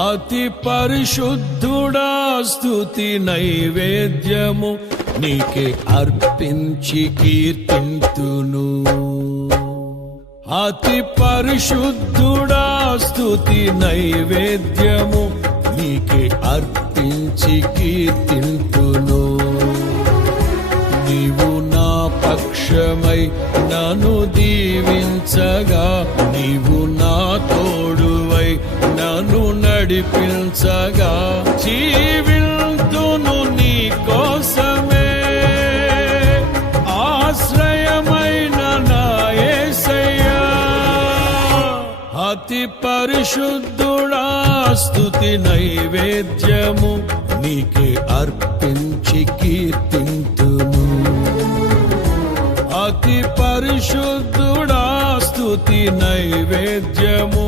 అతి పరిశుద్ధుడా స్తుతి నైవేద్యము నీకే అర్పించి కీర్తింతును. అతి పరిశుద్ధుడా స్తుతి నైవేద్యము నీకే అర్పించి కీర్తింతును. నీవు నా పక్షమై నన్ను దీవించగా, నీవు నా తోడువై నన్ను నడిపించగా, జీవింతును నీ కోసమే ఆశ్రయమైన నా యేసయ్యా. అతి పరిశుద్ధుడా స్తుతి నైవేద్యము నీకే అర్పించి కీర్తింతును. అతి పరిశుద్ధుడా స్తుతి నైవేద్యము